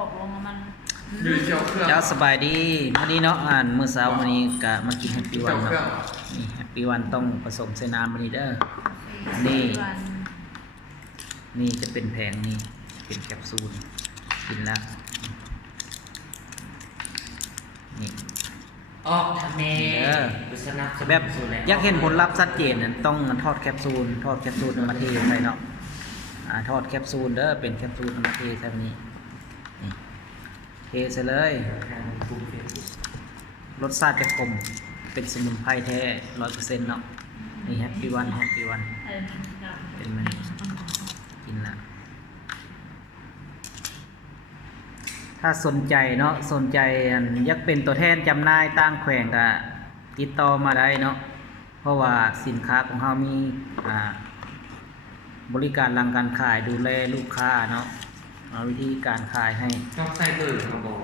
อกลงมัน ยืดเจ้าเครื่อง เจ้าสบายดีวันนี้เนาะมื้อเช้าวันนี้ก็มากินแฮปปี้วัน เจ้าเครื่อ เนาะ ง นี่แฮปปี้วันต้องผสมใส่น้ำวันนี้เด้อ นี่ นี่จะเป็นแผงนี่เป็นแคปซูลกินแล้วนี่ ออกทำเม เออ บุษนับ แบบอยากเห็นผลลัพธ์ชัดเจนน่ะต้องทอดแคปซูลเอามาเทใส่เนาะทอดแคปซูลเด้อเป็นแคปซูลเอามาเทใส่แบบนี้นี่เทใส่เลยรสชาติจะคมเป็นสมุนไพรแท้ 100% เนาะนี่แฮปปี้วันเป็นมันกินละถ้าสนใจเนาะสนใจอยากเป็นตัวแทนจำหน่ายต่างแขวงก็ติดต่อมาได้เนาะเพราะว่าสินค้าของเรามีบริการหลังการขายดูแลลูกค้าเนาะวิธีการขายให้ ต้องใส่เบอร์เขาบอก